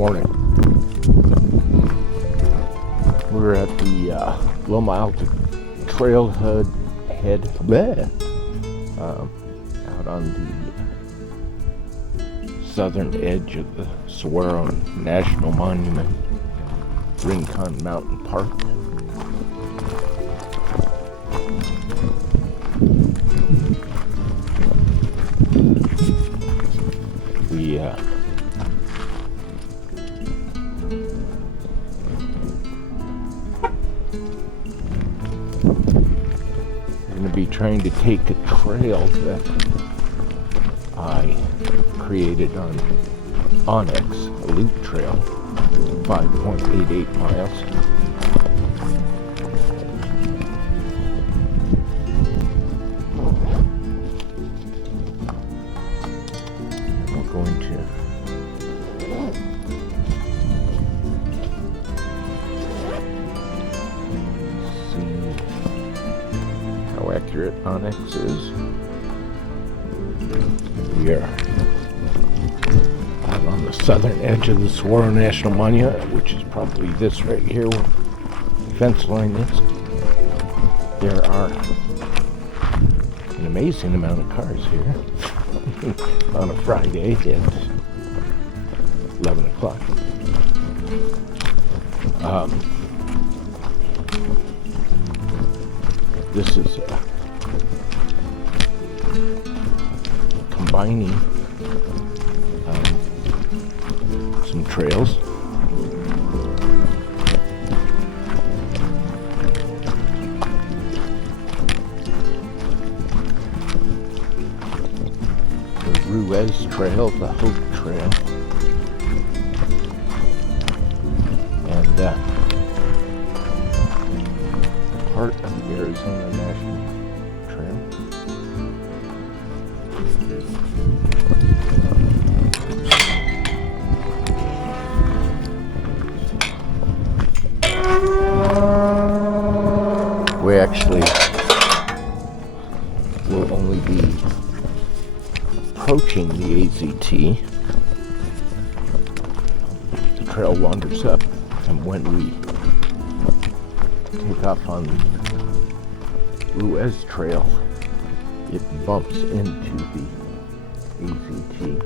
morning. We're at the Loma Alta Trail Head, out on the southern edge of the Saguaro National Monument, Rincon Mountain Park. We're going to be trying to take a trail that I created on Onyx, a loop trail, 5.88 miles. We're going to how accurate Onyx is. We are out on the southern edge of the Saguaro National Monument, which is probably this right here where the fence line is. There are an amazing amount of cars here on a Friday at 11 o'clock. This is combining some trails. The Ruiz Trail, the Coyote Trail, and part of the Arizona National Trail. We actually will only be approaching the AZT. The trail wanders up, and when we take off on the Ruiz Trail, it bumps into the AZT.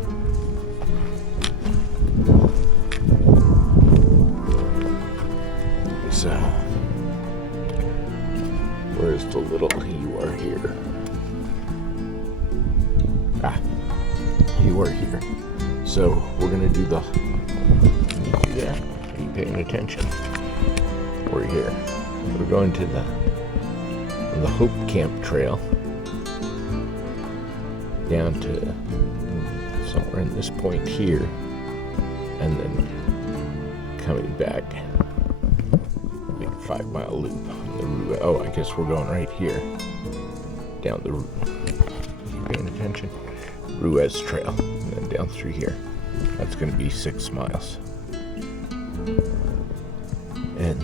So, where's the little you are here? You are here. So we're gonna do the. Can you see that? Are you paying attention? We're here. We're going to the Hope Camp Trail down to somewhere in this point here, and then coming back, big 5-mile loop on the route. Oh, I guess we're going right here down the route. You paying attention? Ruiz Trail, and then down through here. That's going to be 6 miles. And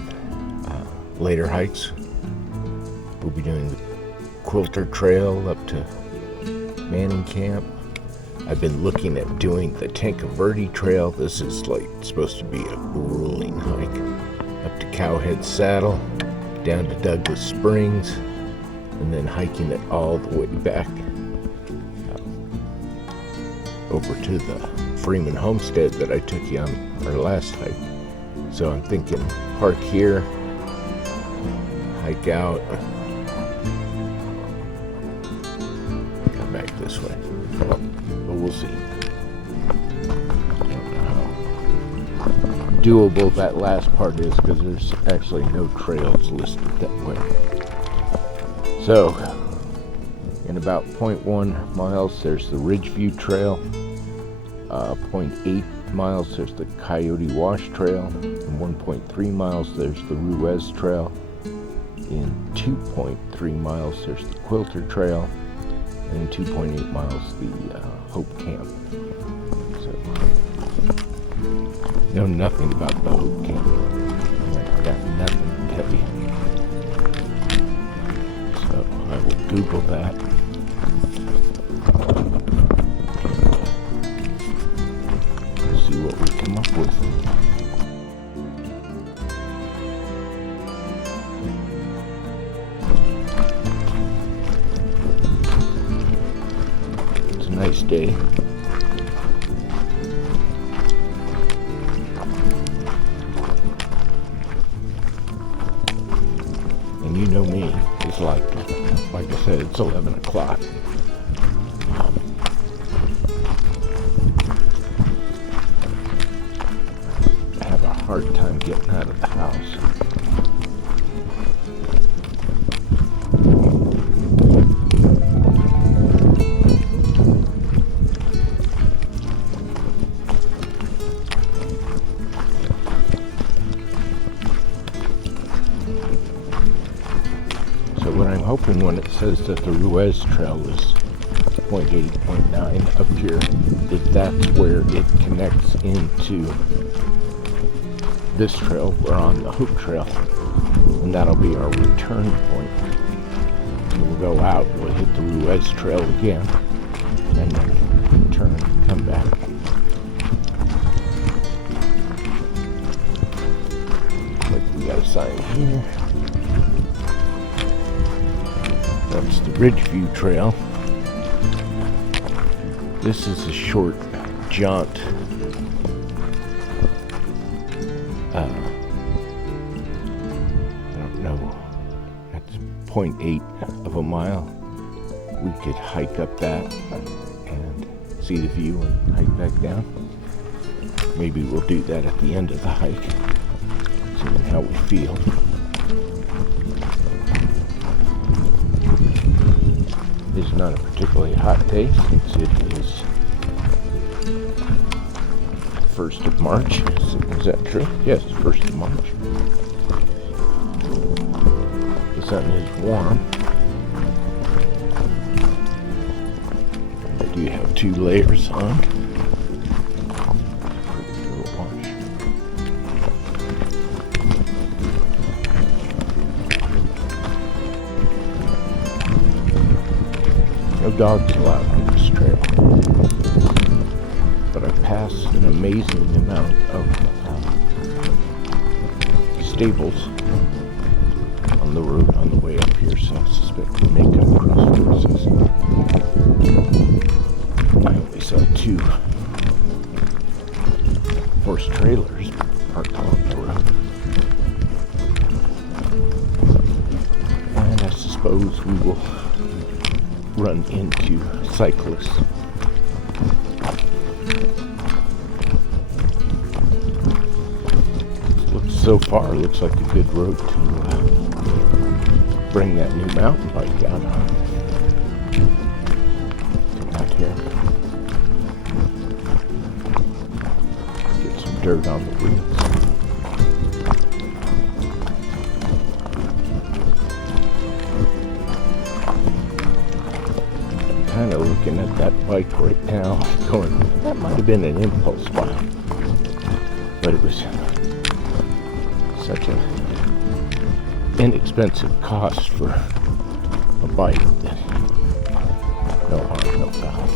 later hikes, we'll be doing the Quilter Trail up to Manning Camp. I've been looking at doing the Tanca Verde Trail. This is like supposed to be a grueling hike. Up to Cowhead Saddle, down to Douglas Springs, and then hiking it all the way back over to the Freeman Homestead that I took you on our last hike. So I'm thinking park here, hike out, come back this way. But we'll see. I don't know how doable that last part is, because there's actually no trails listed that way. So, in about 0.1 miles, there's the Ridgeview Trail. 0.8 miles, there's the Coyote Wash Trail. In 1.3 miles, there's the Ruiz Trail. In 2.3 miles, there's the Quilter Trail. And in 2.8 miles, the Hope Camp. So, know nothing about the Hope Camp. I've got nothing to tell you. So, I will Google that. See what we come up with. day. And you know me, it's like I said, it's 11 o'clock. I have a hard time getting out of the house. What I'm hoping when it says that the Ruiz Trail is 0.8, 0.9 up here, is that's where it connects into this trail. We're on the Hoop Trail, and that'll be our return point. So we'll go out, we'll hit the Ruiz Trail again, and then turn and come back. Like we got a sign here. That's the Ridgeview Trail. This is a short jaunt. I don't know. That's 0.8 of a mile. We could hike up that and see the view and hike back down. Maybe we'll do that at the end of the hike, seeing how we feel. It's not a particularly hot day since it is 1st of March. Is that true? Yes, 1st of March. The sun is warm. I do have 2 layers on. No dogs allowed on this trail, but I passed an amazing amount of stables on the road on the way up here, so I suspect we may come across horses. I only saw 2 horse trailers parked along the road, and I suppose we will run into cyclists. So far, looks like a good road to bring that new mountain bike out on. Come out here, get some dirt on the wheels. Kind of looking at that bike right now, going, that might have been an impulse buy, but it was such an inexpensive cost for a bike that no harm, no foul.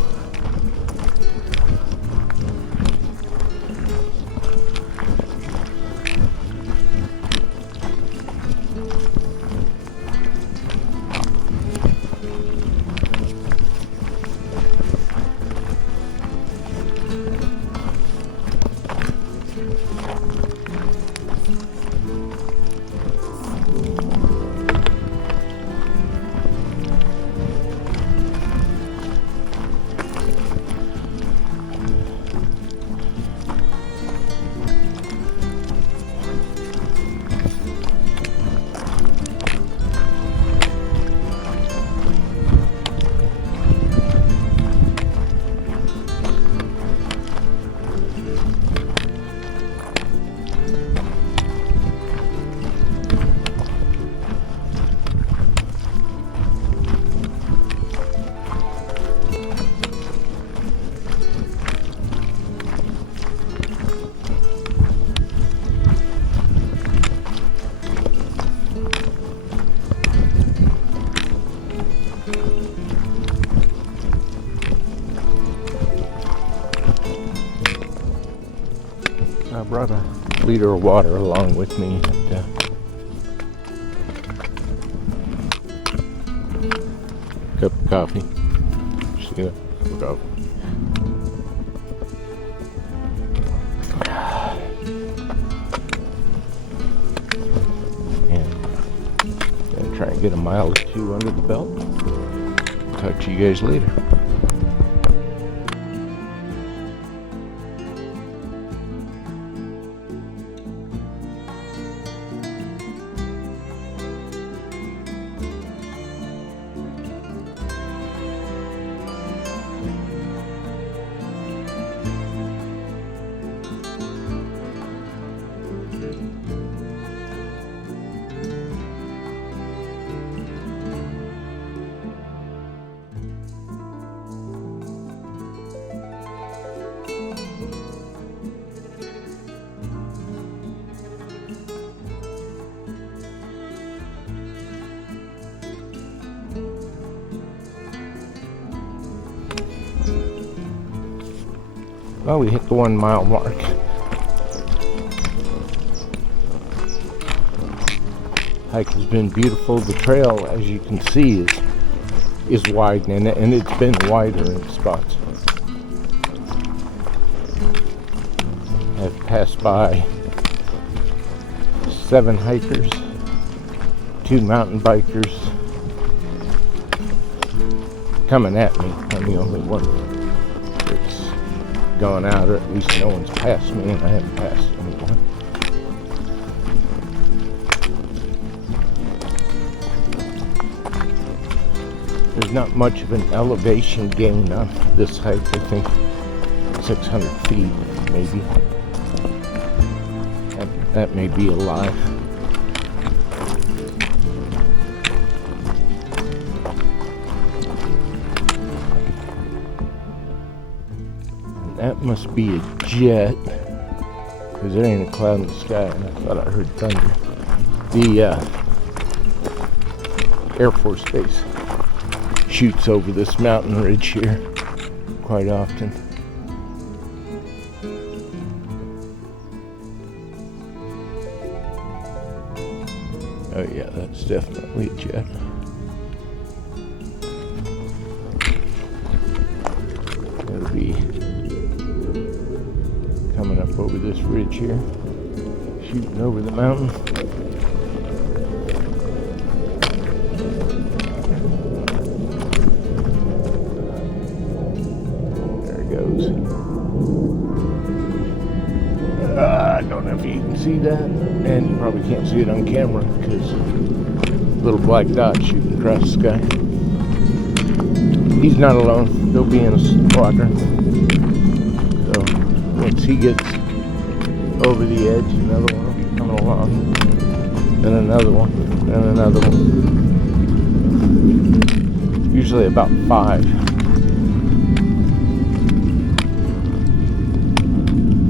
I brought a liter of water along with me, and cup of coffee. See that? Cup of coffee. get a mile or two under the belt. Talk to you guys later. Well, we hit the 1 mile mark. Hike has been beautiful. The trail, as you can see, is widening, and it's been wider in spots. I've passed by 7 hikers, 2 mountain bikers coming at me. I'm the only one that's gone out, or at least no one's passed me, and I haven't passed anyone. There's not much of an elevation gain on this hike. I think 600 feet, maybe. That may be a lie. That must be a jet, because there ain't a cloud in the sky, and I thought I heard thunder. The Air Force Base shoots over this mountain ridge here quite often. Oh yeah, that's definitely a jet. It'll be coming up over this ridge here, shooting over the mountain. There it goes. I don't know if you can see that, and you probably can't see it on camera because little black dot shooting across the sky. He's not alone. He'll be in a squadron. So once he gets over the edge, another one will be coming along, and another one, and another one. Usually about 5.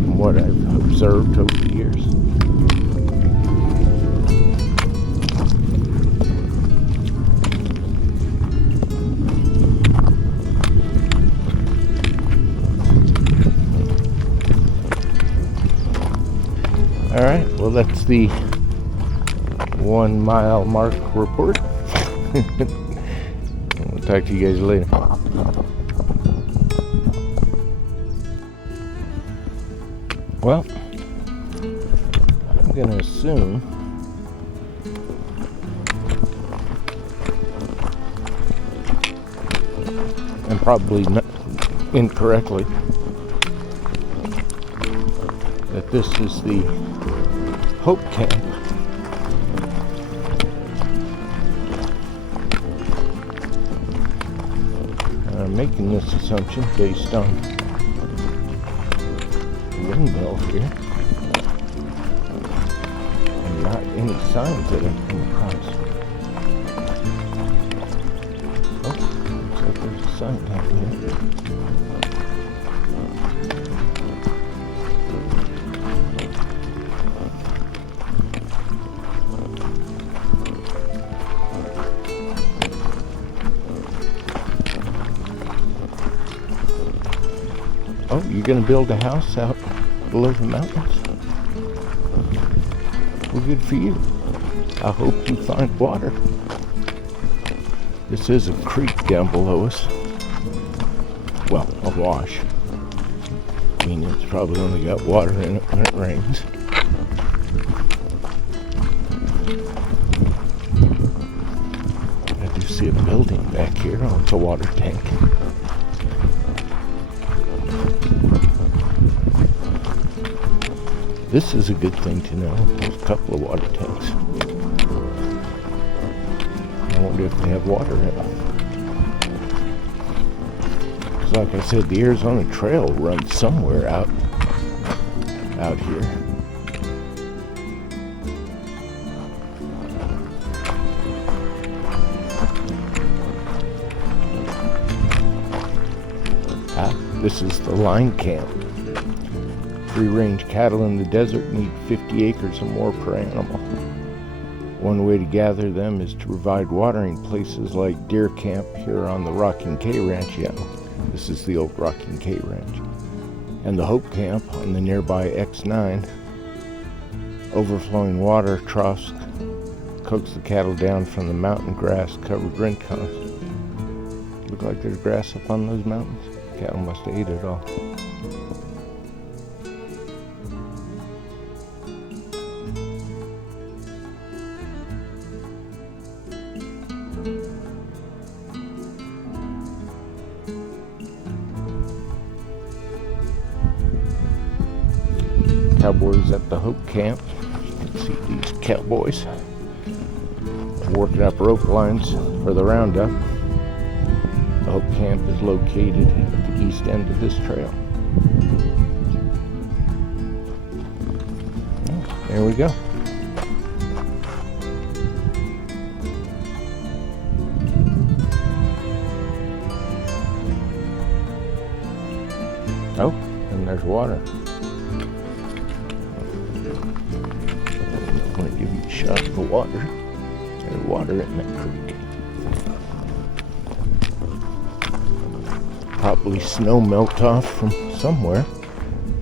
From what I've observed over the years. Alright, well that's the 1 mile mark report. We'll talk to you guys later. Well, I'm going to assume and probably not incorrectly that this is the Hope Camp. I'm making this assumption based on the windmill here and not any signs that I've come across. Oh, looks like there's a sign down here. Oh, you're going to build a house out below the mountains? Well, good for you. I hope you find water. This is a creek down below us. Well, a wash. I mean, it's probably only got water in it when it rains. you see a building back here. Oh, it's a water tank. This is a good thing to know. There's a couple of water tanks. I wonder if they have water in them. Because like I said, the Arizona Trail runs somewhere out here. This is the line camp. Free-range cattle in the desert need 50 acres or more per animal. One way to gather them is to provide watering places like Deer Camp here on the Rocking K Ranch. Yeah, this is the old Rocking K Ranch. And the Hope Camp on the nearby X9. Overflowing water troughs coax the cattle down from the mountain grass-covered rincons. Look like there's grass up on those mountains. Cattle must have ate it all. Cowboys at the Hope Camp. You can see these cowboys working up rope lines for the roundup. The Hope Camp is located at the east end of this trail. Oh, there we go. Oh, and there's water. I'm going to give you a shot of the water. There's water in that creek. Probably snow melt off from somewhere,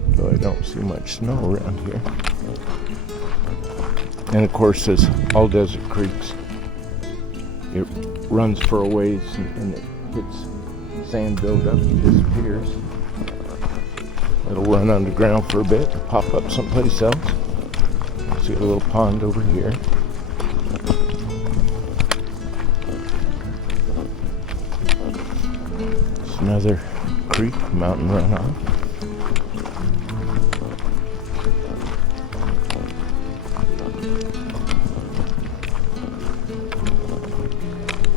though I don't see much snow around here. And of course, as all desert creeks, it runs for a ways and it hits sand buildup and disappears. It'll run underground for a bit and pop up someplace else. See a little pond over here. Another creek, mountain runoff.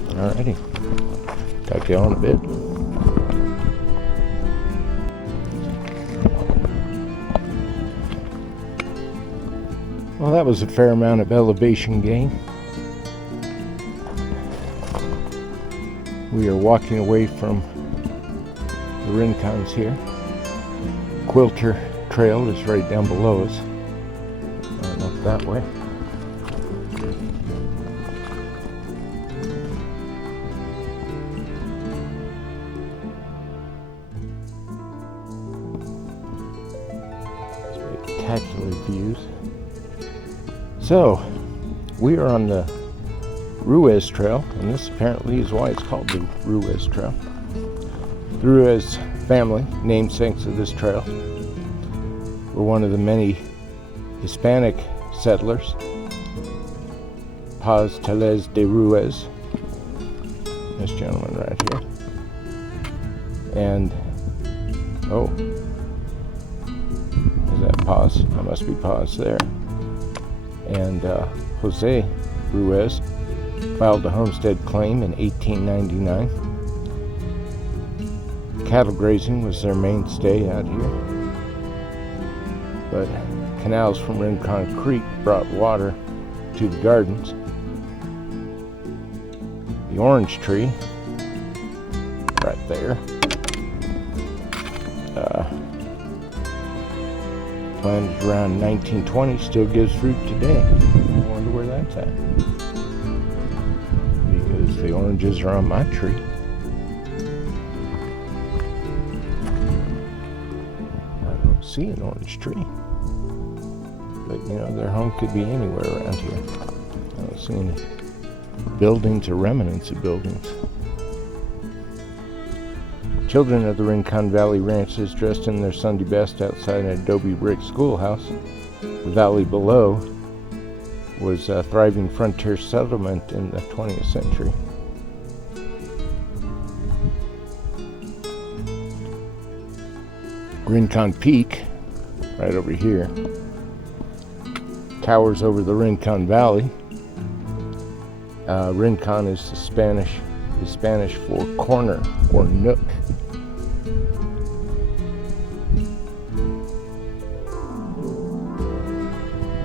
Alrighty, talk to y'all in a bit. Well, that was a fair amount of elevation gain. We are walking away from the rincons here. Quilter Trail is right down below us. And up that way. Spectacular views. So, we are on the Ruiz Trail, and this apparently is why it's called the Ruiz Trail. The Ruiz family, namesakes of this trail, were one of the many Hispanic settlers. Paz Teles de Ruiz, this gentleman right here, and oh, is that Paz? That must be Paz there. And Jose Ruiz filed a homestead claim in 1899. Cattle grazing was their mainstay out here, but canals from Rincon Creek brought water to the gardens. The orange tree, right there, planted around 1920, still gives fruit today. I wonder where that's at, because the oranges are on my tree. See an orange tree, but you know, their home could be anywhere around here. I don't see any buildings or remnants of buildings. Children of the Rincon Valley ranchers dressed in their Sunday best outside an adobe brick schoolhouse. The valley below was a thriving frontier settlement in the 20th century. Rincon Peak, right over here, towers over the Rincon Valley. Rincon is Spanish for corner or nook.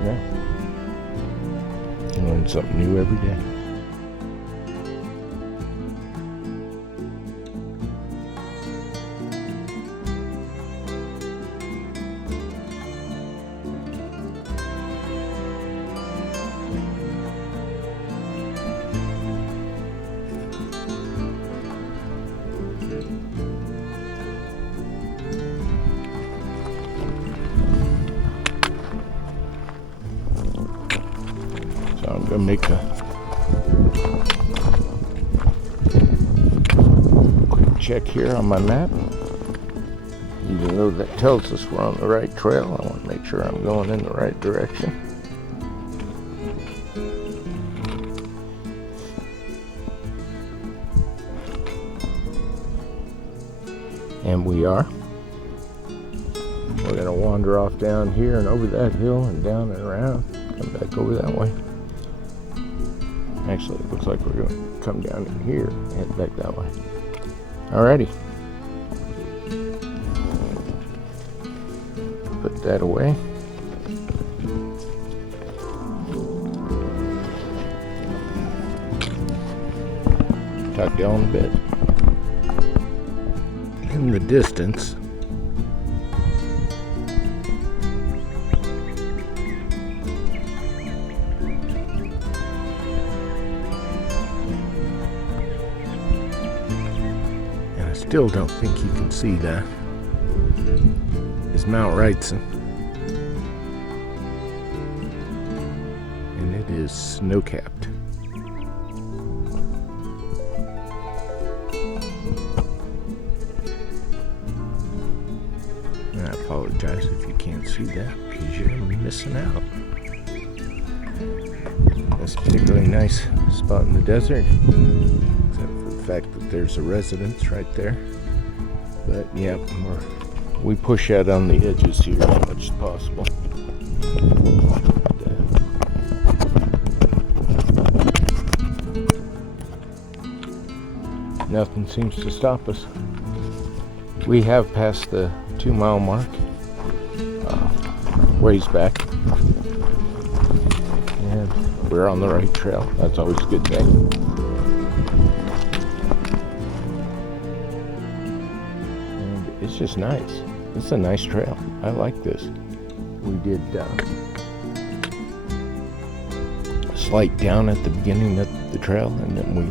Yeah, you learn something new every day. So I'm going to make a quick check here on my map. Even though that tells us we're on the right trail, I want to make sure I'm going in the right direction. And we are. We're going to wander off down here and over that hill and down and around. Come back over that way. Actually, it looks like we're going to come down in here and head back that way. Alrighty. Put that away. Talk to y'all in a bit. In the distance, and I still don't think you can see that, is Mount Wrightson, and it is snow-capped. And I apologize if you can't see that, because you're missing out. That's a particularly nice spot in the desert, except for the fact that there's a residence right there. But yeah, we push out on the edges here as much as possible. Nothing seems to stop us. We have passed the 2-mile mark, ways back, and we're on the right trail. That's always a good thing. And it's just nice. It's a nice trail. I like this. We did a slight down at the beginning of the trail, and then we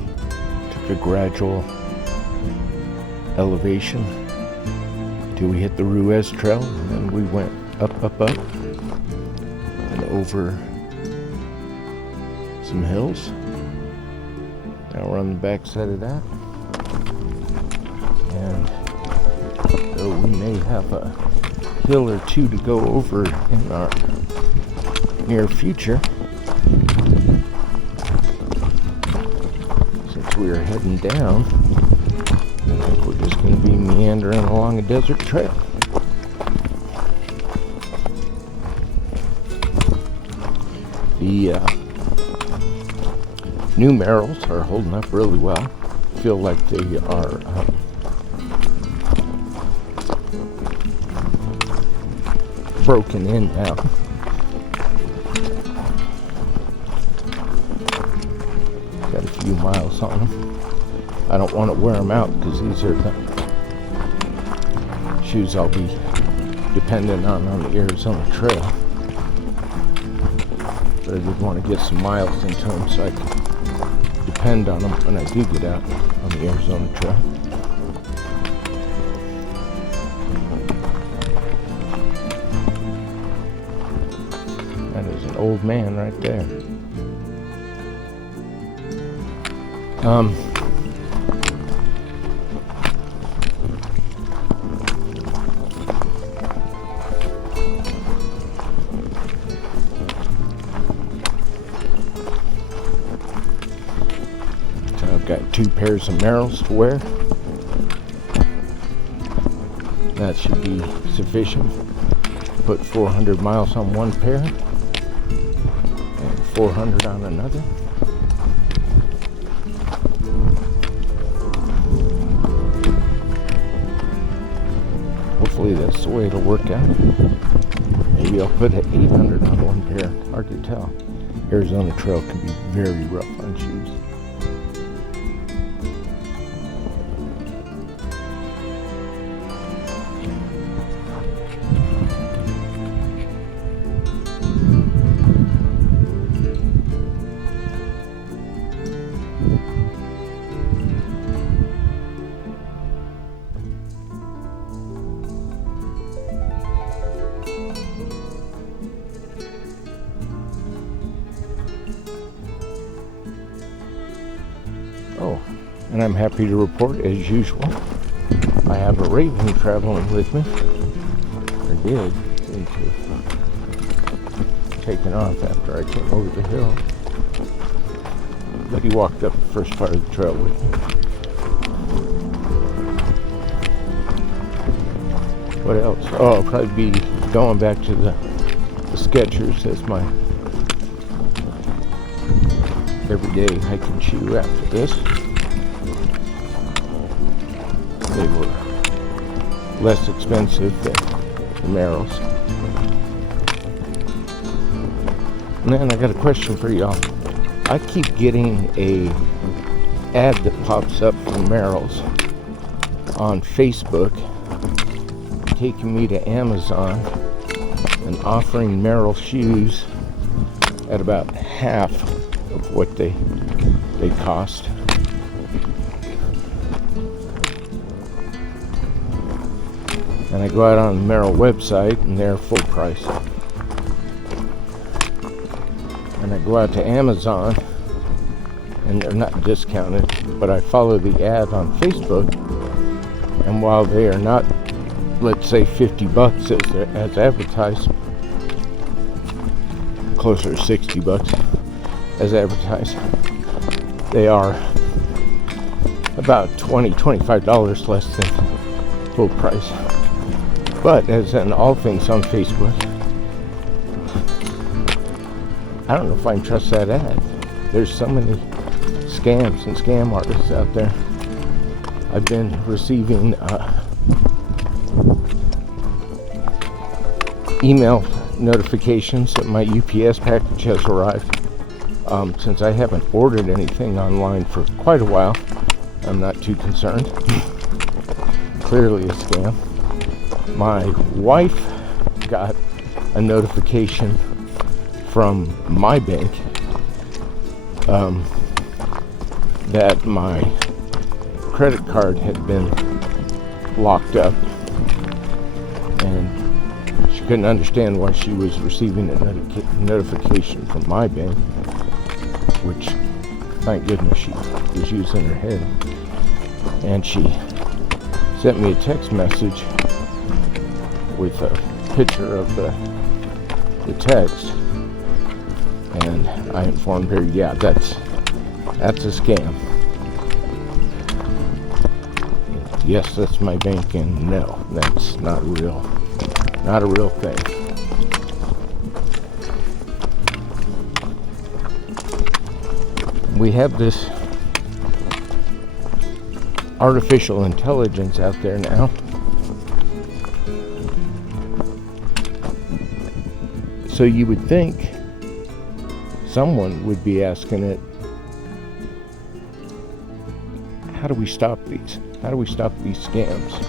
took a gradual elevation till we hit the Ruiz Trail, and then we went up, and over some hills. Now we're on the back side of that, and though we may have a hill or two to go over in our near future, since we are heading down, I think we're just going to be meandering along a desert trail. The new Merrills are holding up really well. I feel like they are broken in now. Got a few miles on them. I don't want to wear them out because these are the shoes I'll be dependent on the Arizona Trail. But I did want to get some miles into them so I can depend on them when I do get out on the Arizona Trail. That is an old man right there. Got 2 pairs of Merrills to wear. That should be sufficient. Put 400 miles on one pair and 400 on another. Hopefully that's the way it'll work out. Maybe I'll put 800 on one pair. Hard to tell. Arizona Trail can be very rough on shoes. Oh, and I'm happy to report, as usual, I have a raven traveling with me. Or did. Seemed to have taken off after I came over the hill. But he walked up the first part of the trail with me. What else? Oh, I'll probably be going back to the Skechers as my everyday hiking shoe after this. They were less expensive than the Merrells. And then I got a question for y'all. I keep getting a ad that pops up from Merrells on Facebook taking me to Amazon and offering Merrell shoes at about half of what they cost. And I go out on the Merrell website and they're full price. And I go out to Amazon and they're not discounted, but I follow the ad on Facebook, and while they are not, let's say, $50 as advertised, closer to $60 as advertised, they are about $20-25 less than full price. But as in all things on Facebook, I don't know if I can trust that ad. There's so many scams and scam artists out there. I've been receiving email notifications that my UPS package has arrived. Since I haven't ordered anything online for quite a while, I'm not too concerned. Clearly a scam. My wife got a notification from my bank that my credit card had been locked up, and she couldn't understand why she was receiving a notification from my bank, which, thank goodness, she was using her head. And she sent me a text message with a picture of the text, and I informed her, yeah, that's a scam. Yes, that's my bank, and no, that's not real. Not a real thing. We have this artificial intelligence out there now. So you would think someone would be asking it, how do we stop these? How do we stop these scams?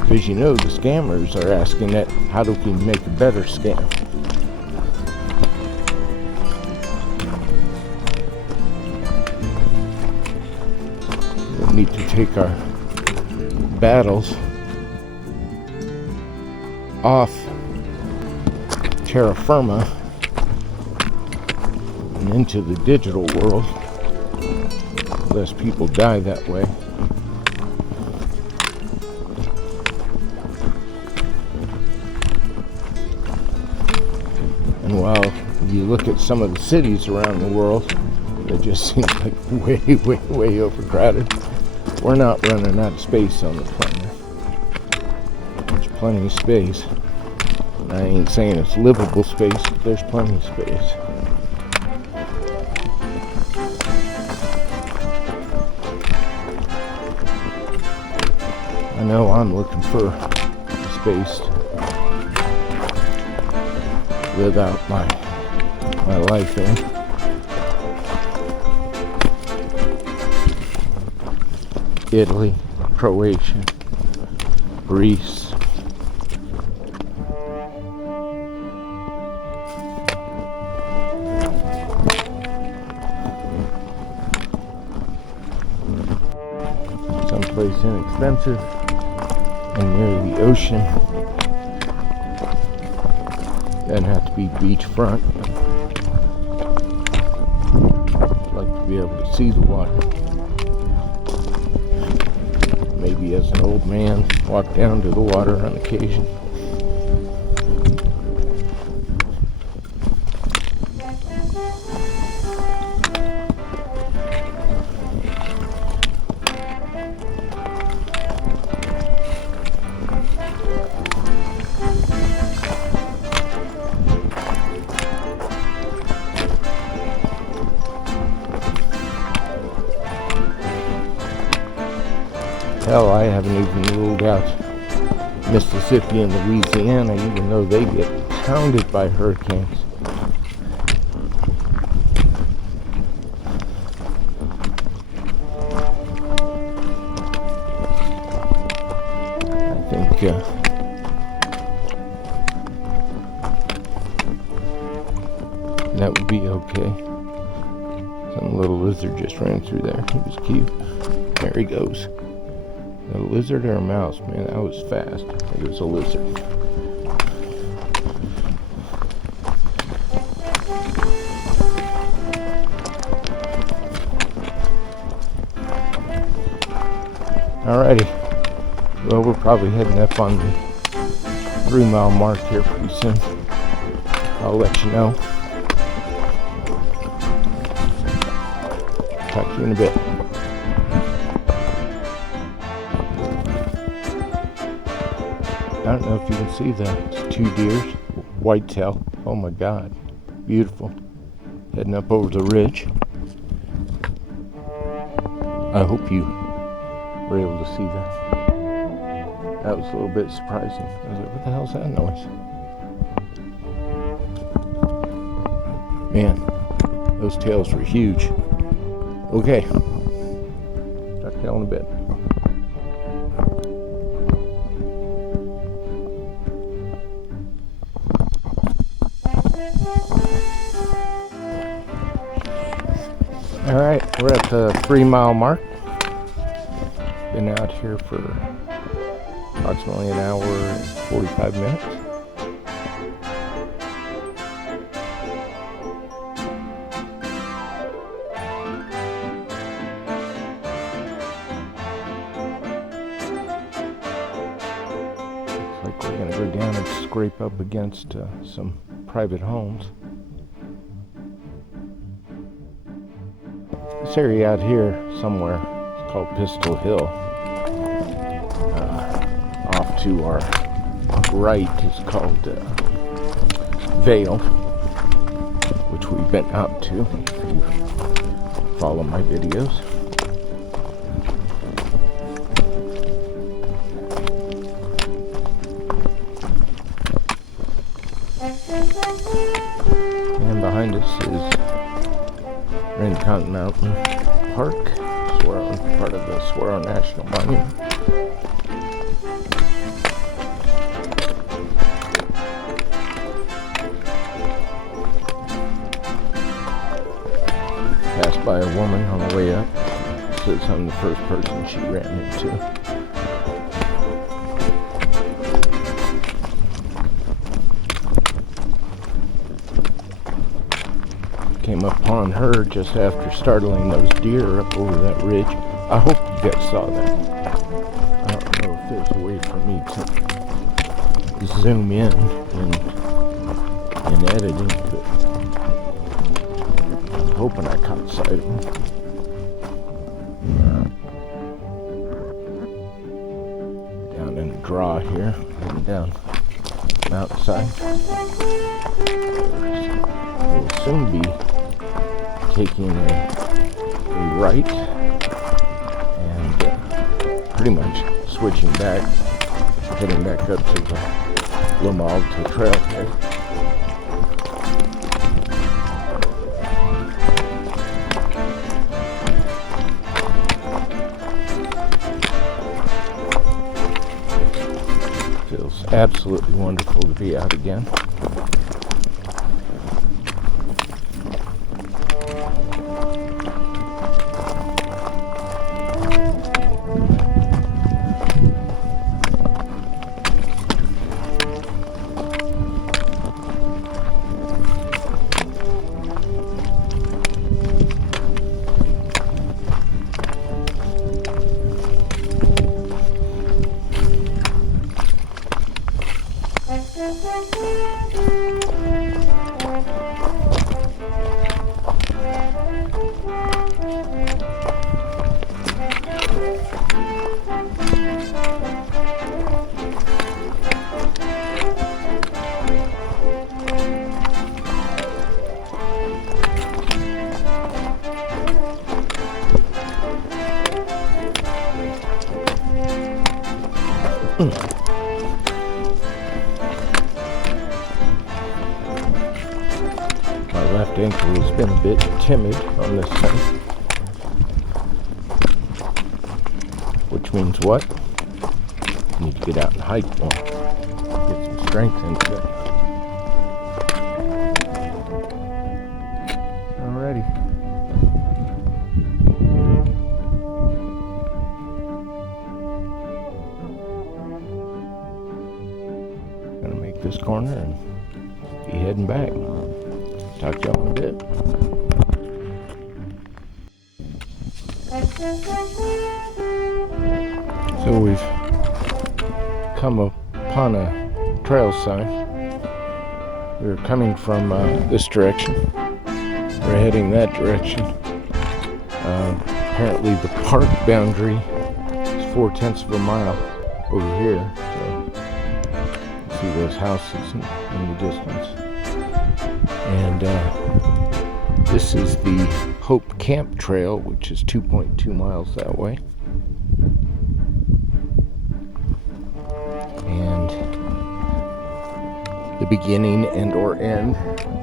Because you know the scammers are asking it, how do we make a better scam? We need to take our battles off terra firma and into the digital world, lest people die that way. And while you look at some of the cities around the world, they just seem like way overcrowded. We're not running out of space on the planet. Which plenty of space. And I ain't saying it's livable space, but there's plenty of space. I know I'm looking for space to live out my life in. Italy, Croatia, Greece. Someplace inexpensive and near the ocean. Doesn't have to be beachfront. I'd like to be able to see the water. Maybe as an old man, walk down to the water on occasion. Hell, I haven't even ruled out Mississippi and Louisiana, even though they get pounded by hurricanes. I think that would be okay. Some little lizard just ran through there. He was cute. There he goes. A lizard or a mouse? Man, that was fast. I think it was a lizard. Alrighty. Well, we're probably heading up on the 3-mile mark here pretty soon. I'll let you know. Talk to you in a bit. I don't know if you can see that. It's 2 deer, whitetail. Oh my God, beautiful. Heading up over the ridge. I hope you were able to see that. That was a little bit surprising. I was like, what the hell's that noise? Man, those tails were huge. Okay, talk to you in a bit. Alright, we're at the 3-mile mark. Been out here for approximately an hour and 45 minutes. Looks like we're going to go down and scrape up against some private homes. This area out here somewhere is called Pistol Hill. Off to our right is called Vale, which we've been out to if you follow my videos. And behind us is Raincounty Mountain Park, part of the Saguaro National Monument. Passed by a woman on the way up. Says I'm the first person she ran into. Came upon her just after startling those deer up over that ridge. I hope you guys saw that. I don't know if there's a way for me to zoom in editing, but I'm hoping I caught sight of them. Down in a draw here, and heading down mountainside. We'll soon be taking a right and pretty much switching back, heading back up to the Loma Alta Trail Head. Feels absolutely wonderful to be out again. My left ankle has been a bit timid on this thing, which means what? I need to get out and hike more, get some strength into it. Alrighty. Gonna make this corner and be heading back. Talk to y'all in a bit. So we've come upon a trail sign. We're coming from this direction. We're heading that direction. Apparently the park boundary is 4/10 of a mile over here. So see those houses in the distance. And this is the Hope Camp Trail, which is 2.2 miles that way. And the beginning and or end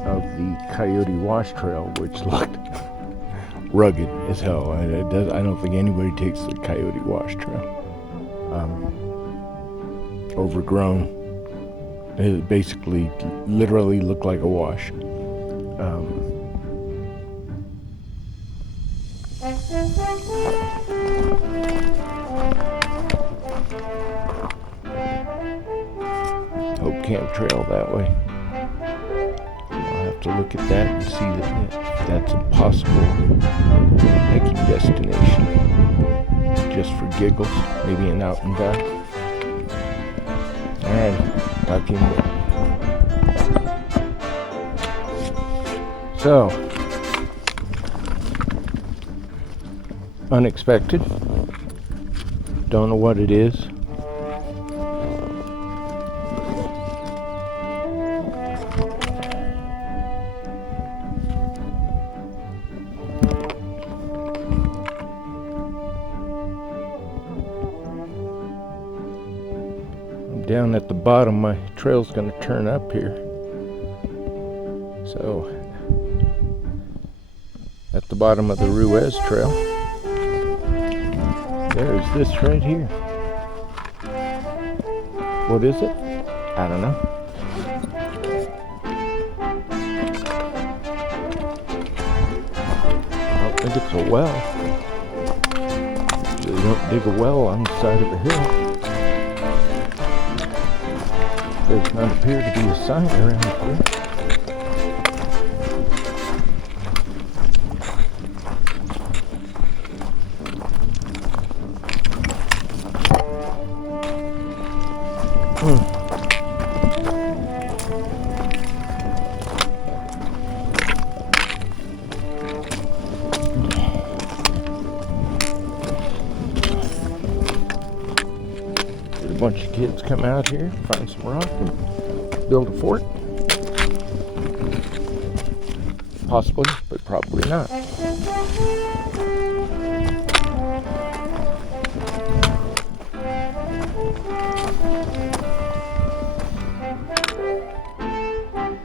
of the Coyote Wash Trail, which looked rugged as hell. I don't think anybody takes the Coyote Wash Trail. Overgrown. It basically literally looked like a wash. Hope Camp Trail that way. I'll have to look at that and see that that's a possible hiking destination. Just for giggles, maybe an out and back. Alright, talk to you later. So, unexpected. Don't know what it is. I'm down at the bottom. My trail's going to turn up here. So, at the bottom of the Ruiz Trail, there's this right here. What is it? I don't know. I don't think it's a well. You don't dig a well on the side of the hill. Does not appear to be a sign around here. bunch of kids come out here, find some rock, and build a fort. Possibly, but probably not.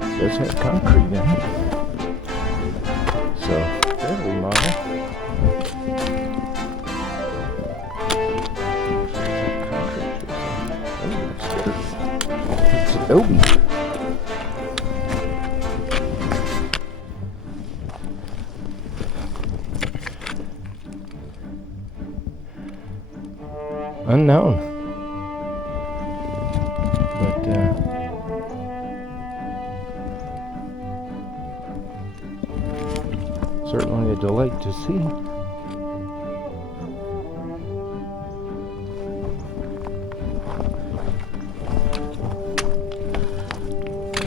It does have concrete in it, so fairly modern. It's adobe. Unknown, but certainly a delight to see.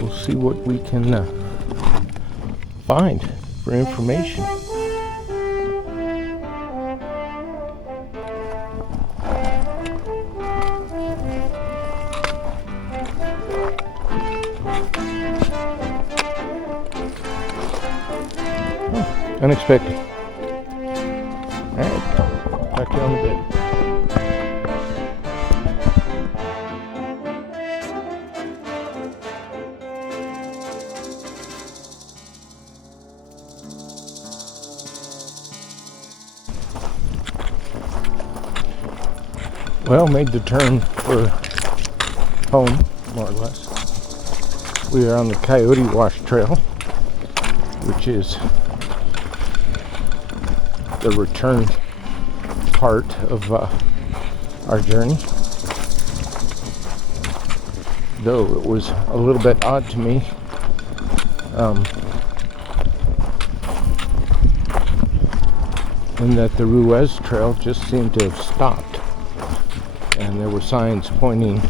We'll see what we can find for information. Unexpected. Alright, back down the bed. Well, made the turn for home, more or less. We are on the Coyote Wash Trail, which is the return part of our journey. Though it was a little bit odd to me, in that the Ruiz Trail just seemed to have stopped, and there were signs pointing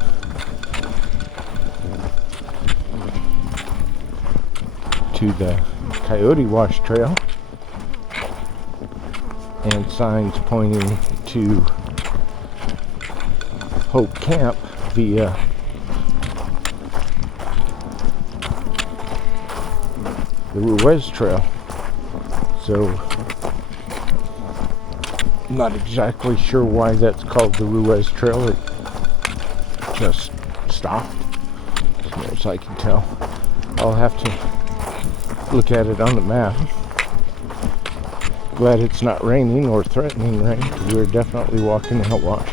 to the Coyote Wash Trail and signs pointing to Hope Camp via the Ruiz Trail. So I'm not exactly sure why that's called the Ruiz Trail. It just stopped, as far as I can tell. I'll have to look at it on the map. Glad it's not raining or threatening rain, because we're definitely walking out wash.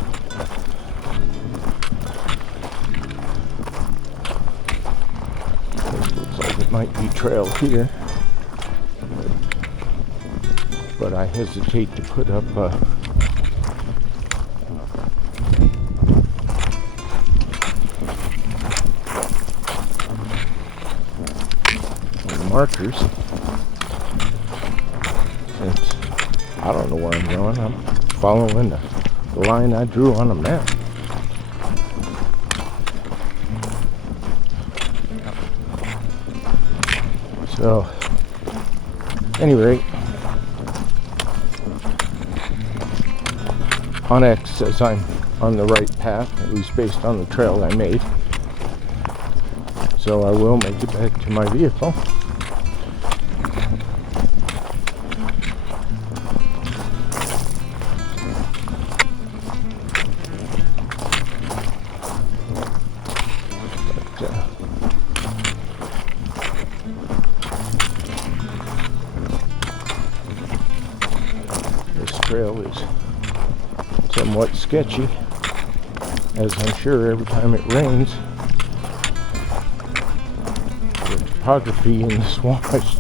It looks like it might be trail here, but I hesitate to put up markers. I don't know where I'm going. I'm following the line I drew on a map. So, at any rate, Onyx says I'm on the right path, at least based on the trail I made. So I will make it back to my vehicle. Trail is somewhat sketchy, as I'm sure every time it rains the topography in this wash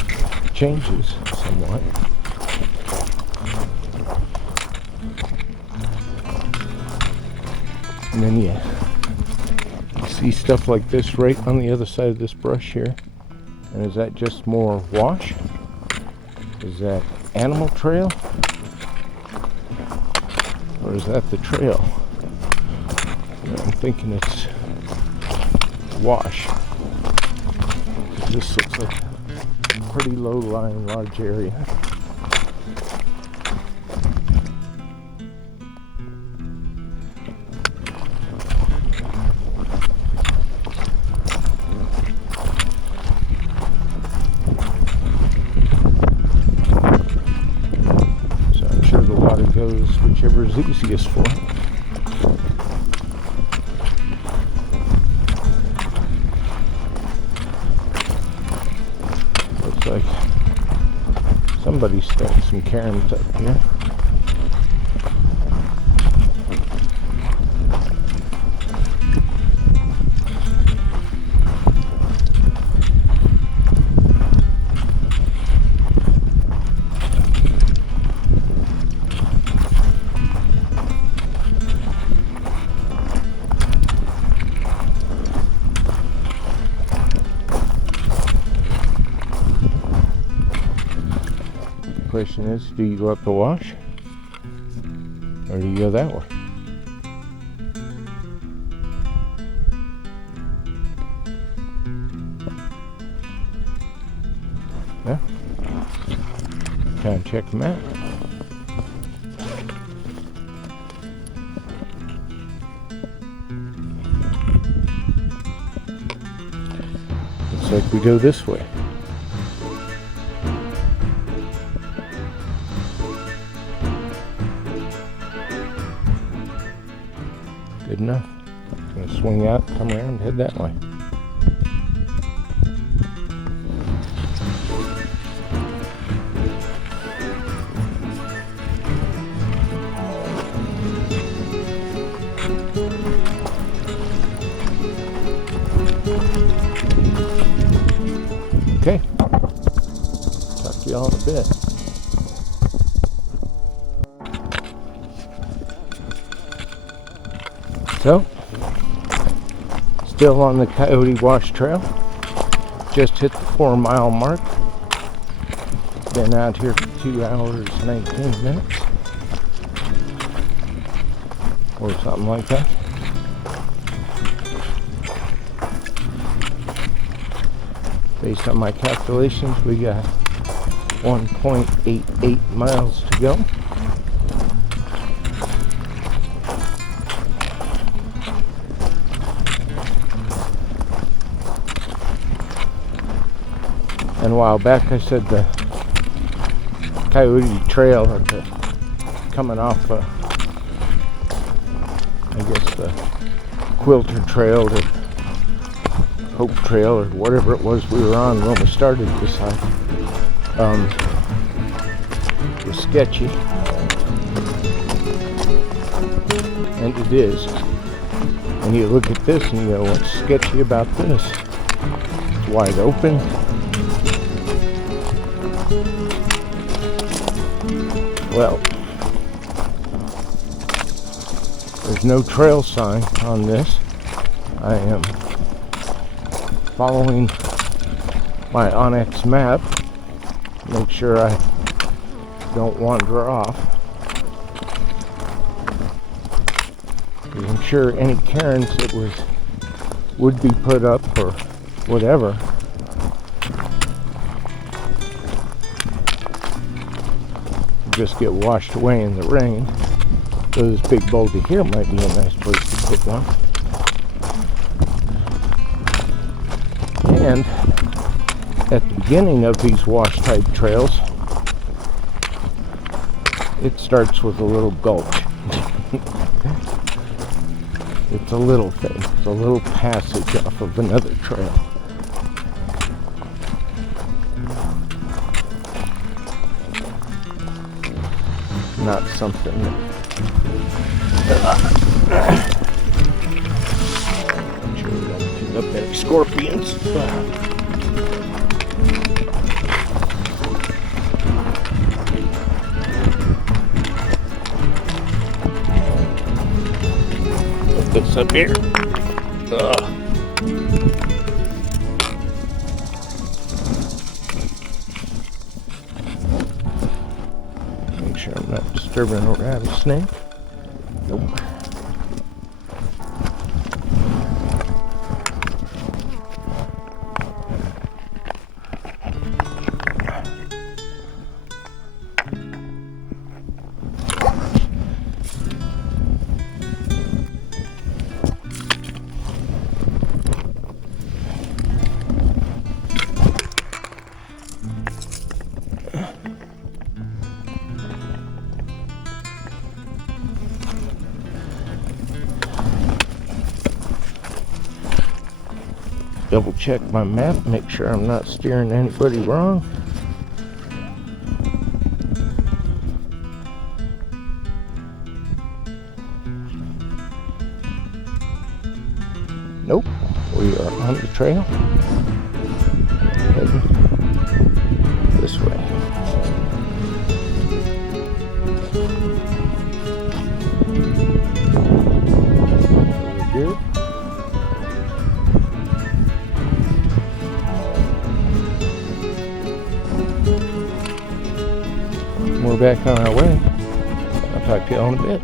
changes somewhat. And then you see stuff like this right on the other side of this brush here. And is that just more wash? Is that animal trail? Or is that the trail? I'm thinking it's wash. This looks like a pretty low-lying large area. goes whichever is easiest for him. Looks like somebody stuck some cairns up here. Question is, do you go up the wash or do you go that way? Yeah, kind of check them out. Looks like we go this way. Good enough. I'm going to swing out, come around, and head that way. Okay. Talk to y'all in a bit. So, still on the Coyote Wash Trail. Just hit the 4-mile mark. Been out here for 2 hours, 19 minutes. Or something like that. Based on my calculations, we got 1.88 miles to go. And a while back I said the Coyote Trail, or coming off I guess the Quilter Trail or Hope Trail or whatever it was we were on when we started this hike, was sketchy, and it is. And you look at this and you go, what's sketchy about this? It's wide open. Well, there's no trail sign on this. I am following my Onyx map. Make sure I don't wander off. Because I'm sure any cairns that would be put up or whatever just get washed away in the rain. So this big boulder here might be a nice place to put one. And at the beginning of these wash type trails, it starts with a little gulch. It's a little thing. It's a little passage off of another trail. Not something I'm sure we don't pick up any scorpions. Put this up here. Make sure I'm not disturbing a rattlesnake. Nope. double check my map, make sure I'm not steering anybody wrong. Nope, we are on the trail, heading this way. We're good. We're back on our way. I'll talk to you all in a bit.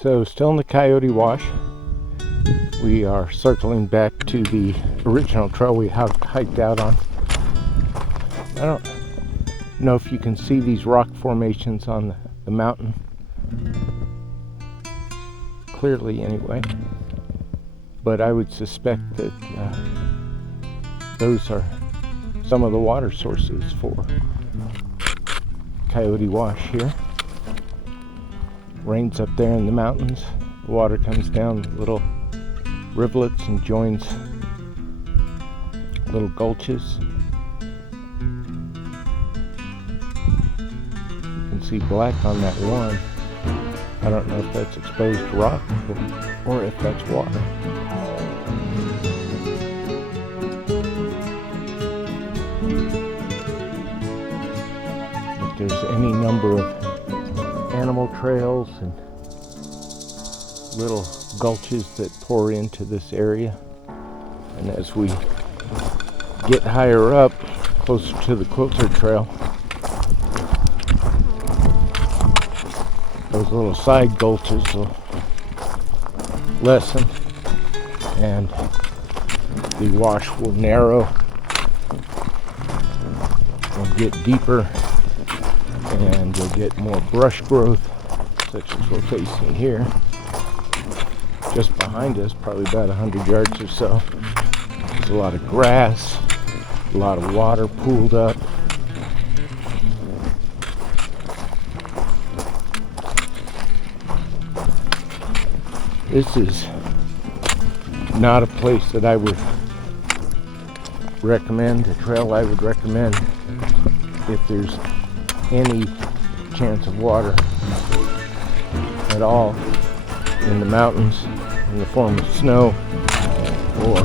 So still in the Coyote Wash. We are circling back to the original trail we hiked out on. I don't know if you can see these rock formations on the mountain clearly anyway, but I would suspect that those are some of the water sources for Coyote Wash here. Rains up there in the mountains, the water comes down little rivulets and joins little gulches. You can see black on that one. I don't know if that's exposed rock or if that's water. If there's any number of animal trails and little gulches that pour into this area, and as we get higher up, closer to the Quilter Trail, those little side gulches will lessen and the wash will narrow and get deeper, and you'll get more brush growth, such as we're facing here. Just behind us, probably about 100 yards or so, there's a lot of grass, a lot of water pooled up. This is not a place that I would recommend, a trail I would recommend if there's any chance of water at all in the mountains in the form of snow or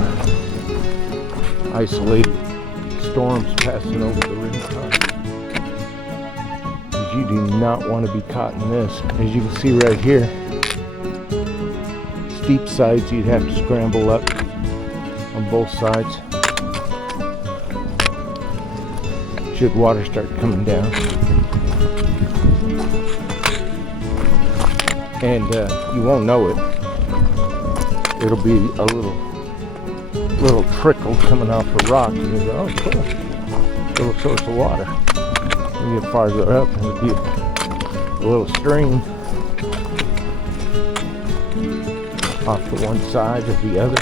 isolated storms passing over the ridgetop. Because you do not want to be caught in this. As you can see right here, steep sides you'd have to scramble up on both sides should water start coming down. And you won't know it. It'll be a little trickle coming off a rock, and you go, oh cool, little source of water. You get farther up and it'll be a little stream off to one side or the other,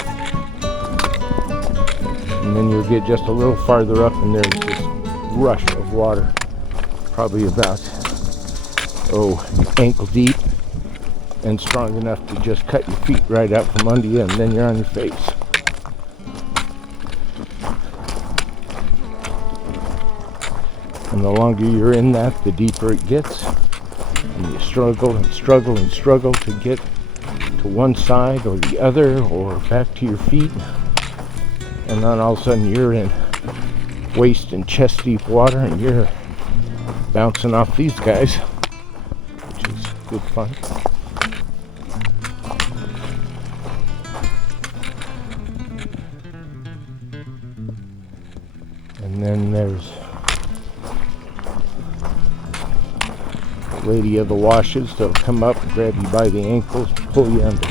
and then you'll get just a little farther up and there's this rush of water, probably about ankle deep, and strong enough to just cut your feet right out from under you, and then you're on your face. And the longer you're in that, the deeper it gets, and you struggle and struggle and struggle to get to one side or the other or back to your feet, and then all of a sudden you're in waist and chest deep water and you're bouncing off these guys, which is good fun. And then there's the lady of the washes that'll come up and grab you by the ankles and pull you under.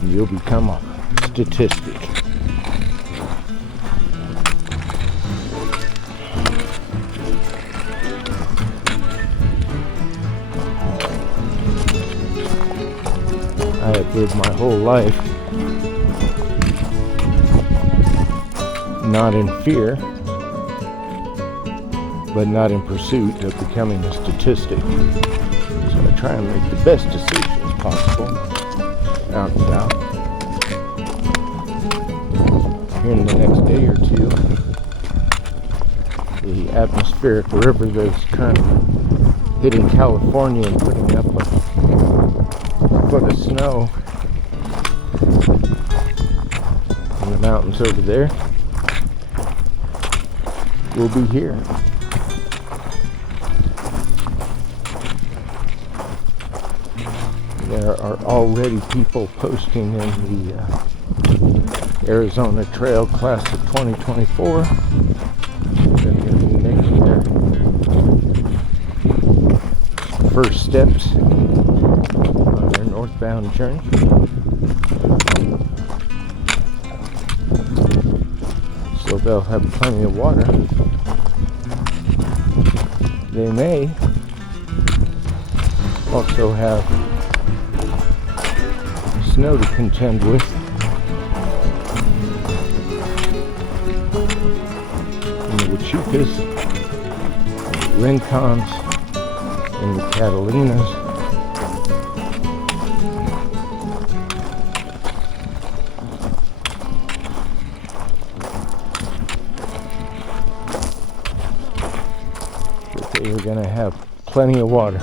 And you'll become a statistic. lived my whole life not in fear, but not in pursuit of becoming a statistic. So I try and make the best decisions possible out and out. Here in the next day or two, the atmospheric river that's currently hitting California and putting up a foot of snow in the mountains over there will be here. There are already people posting in the Arizona Trail Class of 2024. They're going to be making their first steps on their northbound journey. So they'll have plenty of water. They may also have snow to contend with. In the Huachucas, the Rincons, and the Catalinas. But they are going to have plenty of water,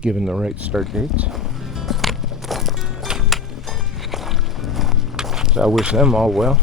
given the right start dates. So I wish them all well.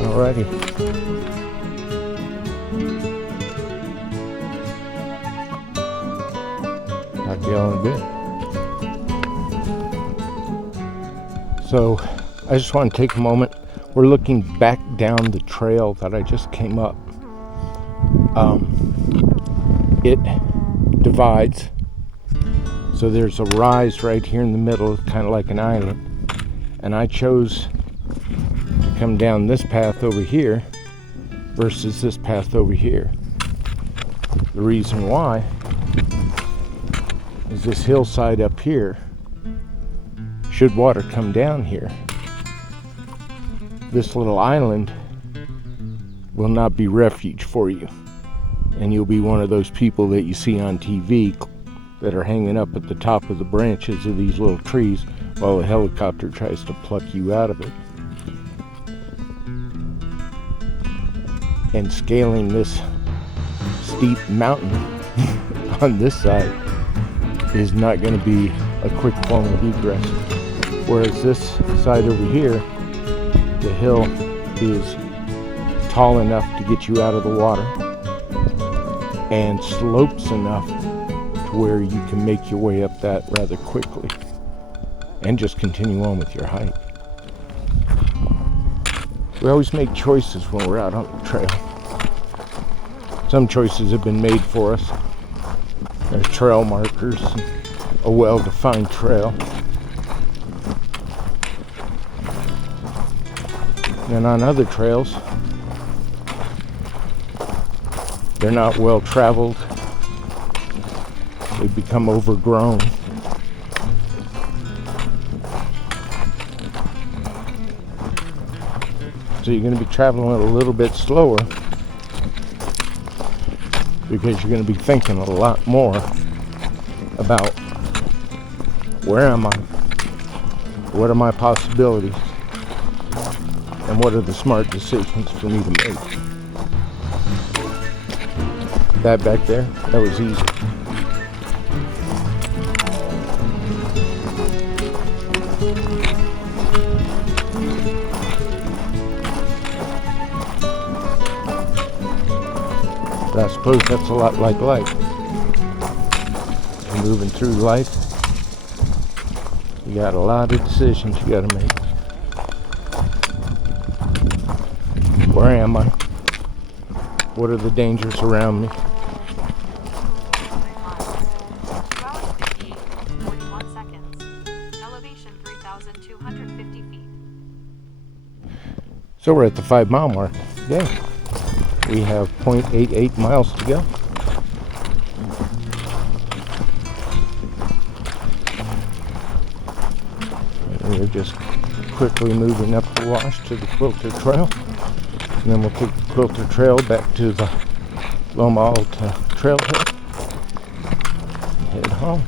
Alrighty. Talk to y'all in a bit. So I just want to take a moment. We're looking back down the trail that I just came up. It divides. So there's a rise right here in the middle, kind of like an island. And I chose to come down this path over here versus this path over here. The reason why is this hillside up here, should water come down here, this little island will not be refuge for you. And you'll be one of those people that you see on TV that are hanging up at the top of the branches of these little trees while a helicopter tries to pluck you out of it. And scaling this steep mountain on this side is not going to be a quick form of egress. Whereas this side over here, the hill is tall enough to get you out of the water and slopes enough to where you can make your way up that rather quickly and just continue on with your hike. We always make choices when we're out on the trail. Some choices have been made for us. There's trail markers, a well-defined trail. And on other trails, they're not well traveled. They become overgrown. So you're going to be traveling a little bit slower because you're going to be thinking a lot more about where am I, what are my possibilities, and what are the smart decisions for me to make. That back there, that was easy. I suppose that's a lot like life. You're moving through life. You got a lot of decisions you got to make. Where am I? What are the dangers around me? So we're at the 5 mile mark. Yeah. We have 0.88 miles to go. And we're just quickly moving up the wash to the Quilter Trail. And then we'll take the Quilter Trail back to the Loma Alta Trail Head. Head home.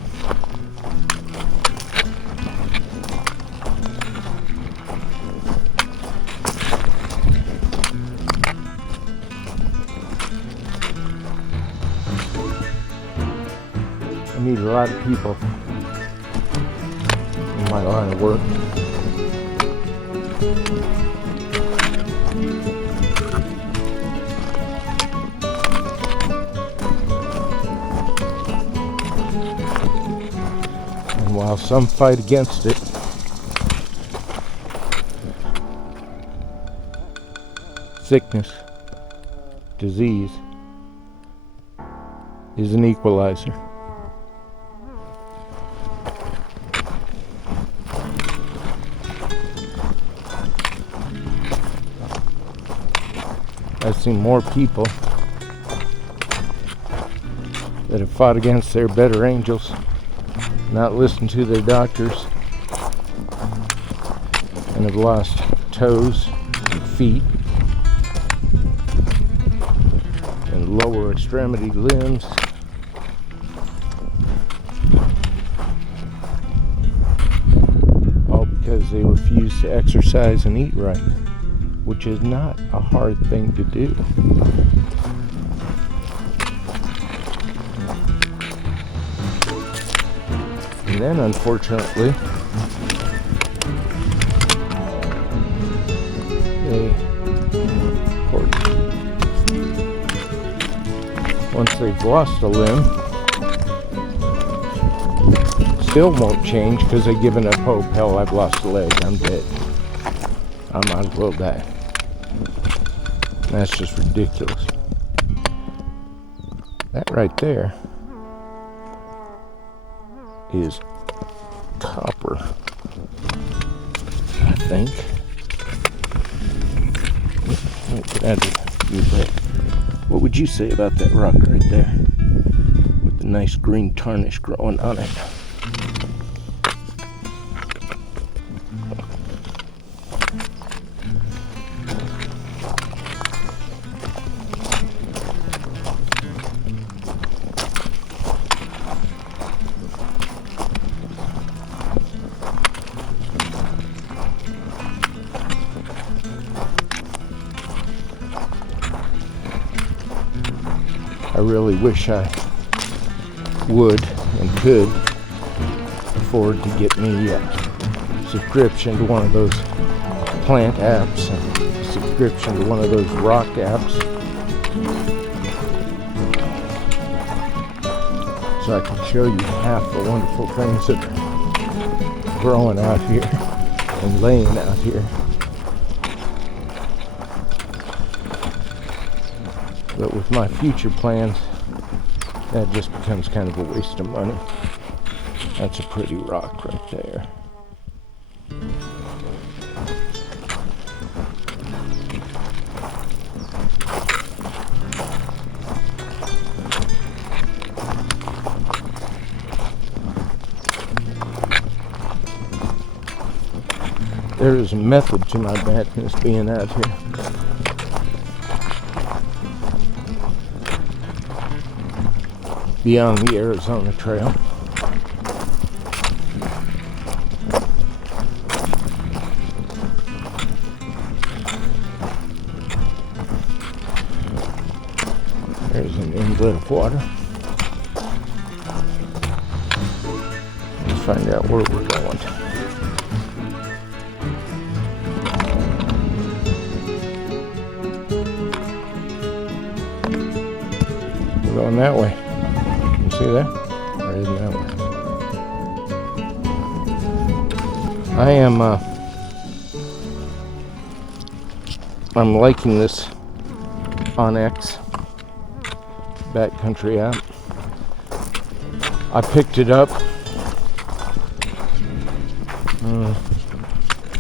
I meet a lot of people in my line of work. And while some fight against it, sickness, disease is an equalizer. I've seen more people that have fought against their better angels, not listened to their doctors, and have lost toes, feet, and lower extremity limbs. All because they refuse to exercise and eat right, which is not a hard thing to do. And then, unfortunately, once they've lost a limb, still won't change because they've given up hope. Hell, I've lost a leg, I'm dead. I might as well die. That's just ridiculous. That right there is copper, I think. Get out of here. What would you say about that rock right there with the nice green tarnish growing on it? I really wish I would and could afford to get me a subscription to one of those plant apps and a subscription to one of those rock apps, so I can show you half the wonderful things that are growing out here and laying out here. But with my future plans, that just becomes kind of a waste of money. That's a pretty rock right there. There is a method to my madness being out here. Beyond the Arizona Trail. There's an inlet of water. Let's find out where we're going. I'm going that way. You see that? Or isn't that way? I am, I'm liking this Onyx backcountry app. I picked it up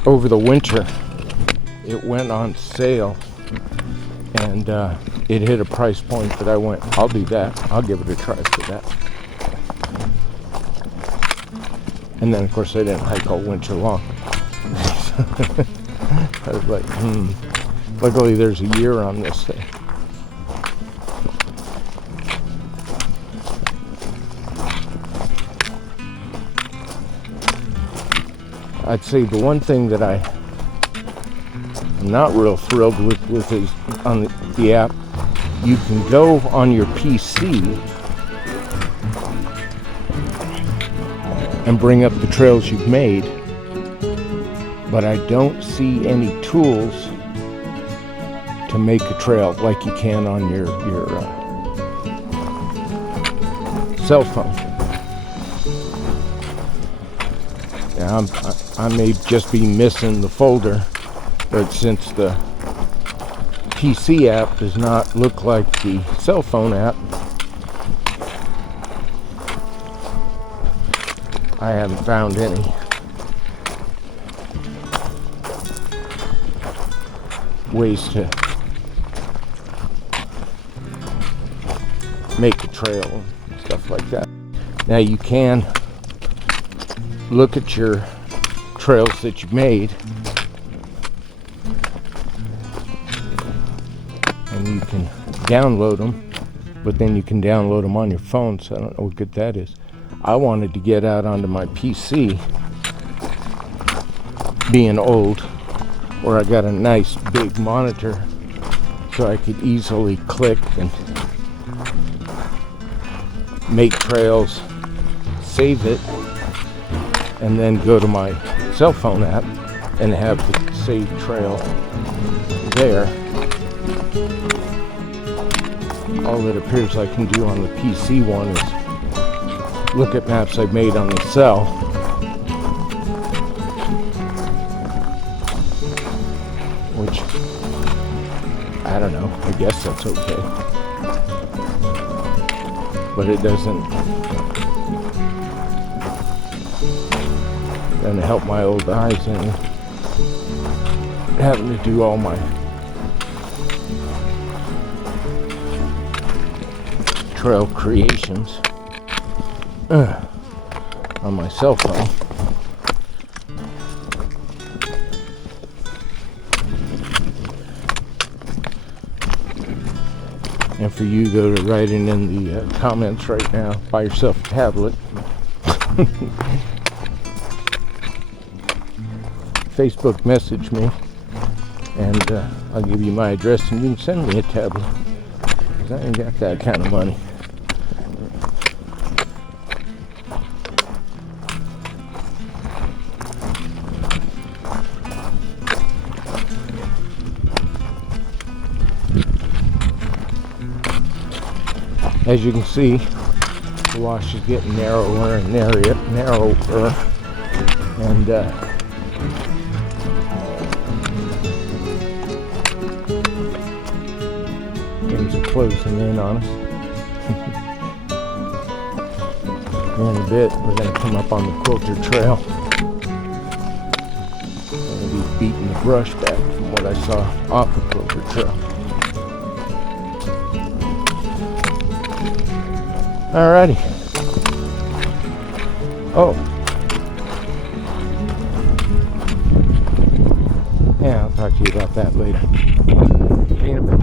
over the winter. It went on sale, and it hit a price point that I went, I'll do that. I'll give it a try for that. And then, of course, I didn't hike all winter long. I was like, luckily there's a year on this thing. I'd say the one thing that I'm not real thrilled with is on the app, you can go on your PC and bring up the trails you've made, but I don't see any tools to make a trail like you can on your cell phone. Now, I may just be missing the folder, but since the PC app does not look like the cell phone app, I haven't found any. Ways to make a trail and stuff like that. Now you can look at your trails that you've made, and you can download them, but then you can download them on your phone, so I don't know what good that is. I wanted to get out onto my PC, being old, where I got a nice big monitor so I could easily click and make trails, save it, and then go to my cell phone app and have the saved trail there. All it appears I can do on the PC one is look at maps I've made on the cell, which, I don't know, I guess that's okay. But it doesn't help my old eyes any, having to do all my trail creations on my cell phone. And for you, go to writing in the comments right now, buy yourself a tablet. Facebook message me, and I'll give you my address, and you can send me a tablet, because I ain't got that kind of money. As you can see, the wash is getting narrower and narrower, and things are closing in on us. In a bit, we're going to come up on the Quilter Trail and be beating the brush back from what I saw off the Quilter Trail. Alrighty. Oh. Yeah, I'll talk to you about that later. See you in a bit.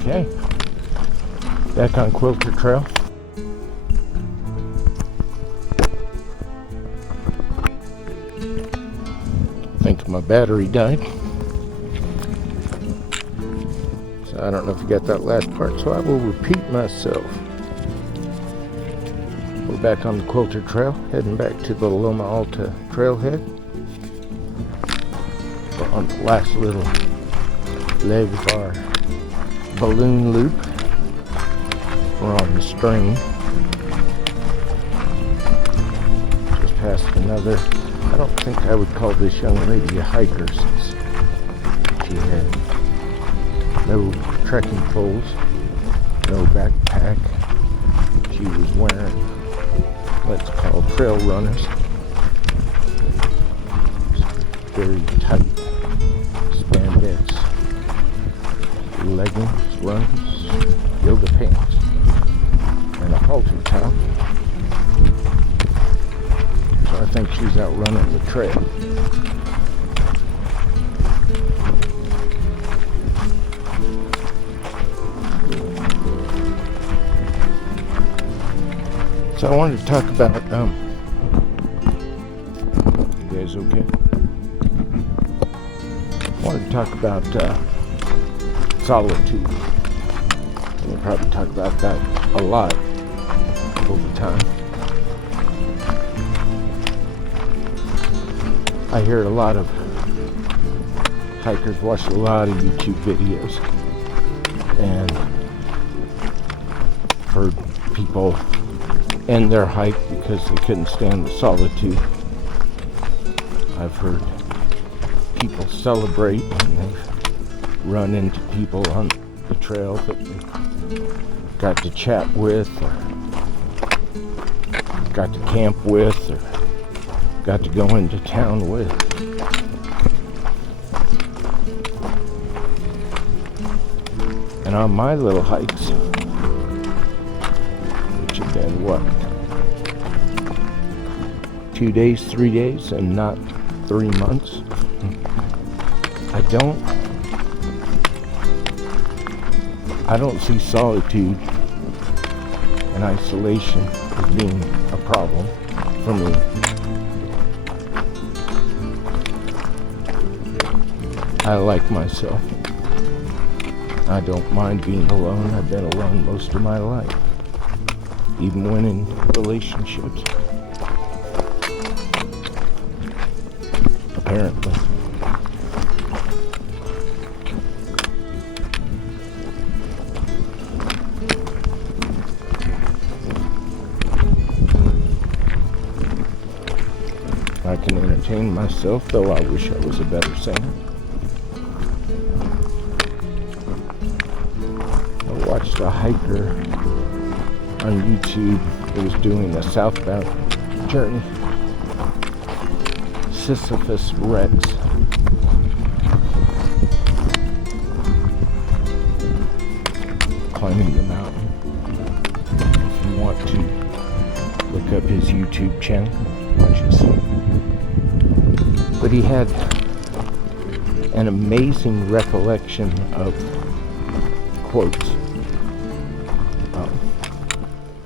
Okay. Back on Quilter Trail. I think my battery died. I don't know if you got that last part, so I will repeat myself. We're back on the Quilter Trail, heading back to the Loma Alta Trailhead. We're on the last little leg of our balloon loop. We're on the string. Just past another. I don't think I would call this young lady a hiker since she had no trekking poles, no backpack. She was wearing, let's call trail runners. Very tight spandex leggings, runners, yoga pants, and a halter top. So I think she's out running the trail. So I wanted to talk about, you guys okay? I wanted to talk about solitude. We'll probably talk about that a lot over time. I hear a lot of hikers watch a lot of YouTube videos and heard people end their hike because they couldn't stand the solitude. I've heard people celebrate and they've run into people on the trail that they got to chat with or got to camp with or got to go into town with. And on my little hikes, which have been what, 2 days, 3 days, and not 3 months, I don't see solitude and isolation as being a problem for me. I like myself. I don't mind being alone. I've been alone most of my life, even when in relationships. Apparently. I can entertain myself, though I wish I was a better singer. I watched a hiker on YouTube who was doing a southbound journey. Sisyphus Rex. Climbing the mountain. If you want to look up his YouTube channel, watch his. But he had an amazing recollection of quotes.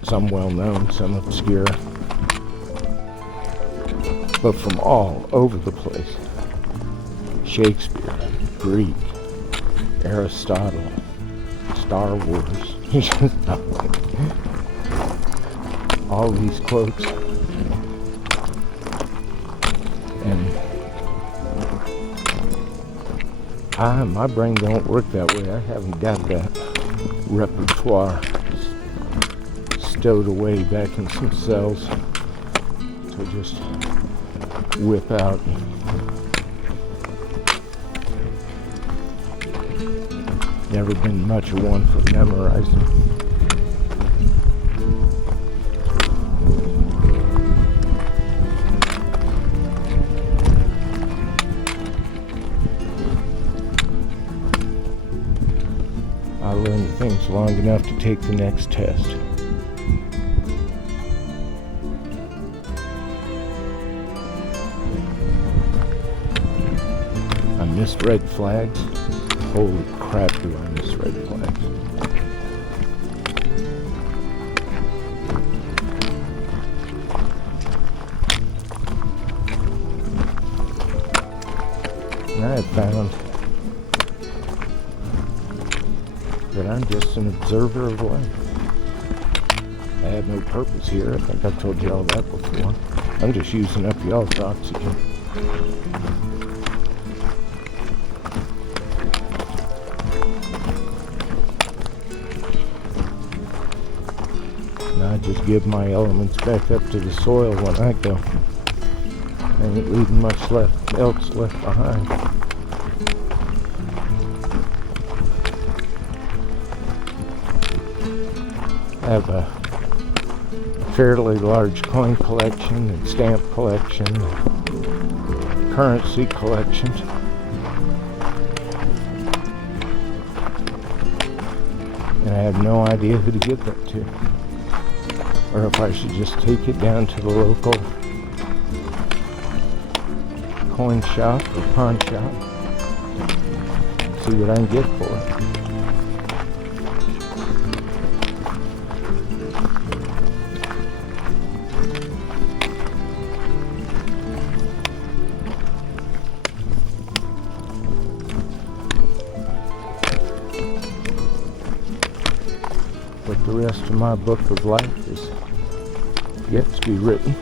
Some well-known, some obscure, but from all over the place. Shakespeare, Greek, Aristotle, Star Wars. All these quotes. And my brain don't work that way. I haven't got that repertoire stowed away back in some cells to just whip out. Never been much of one for memorizing. I learned things long enough to take the next test. I missed red flags. Holy crap, do I miss red flags. And I have found that I'm just an observer of life. I have no purpose here. I think I've told you all that before. I'm just using up y'all's oxygen. just give my elements back up to the soil when I go. I ain't leaving much else left behind. I have a fairly large coin collection and stamp collection, currency collection. And I have no idea who to give that to, or if I should just take it down to the local coin shop or pawn shop, see what I can get for it. But the rest of my book of life is yet to be written.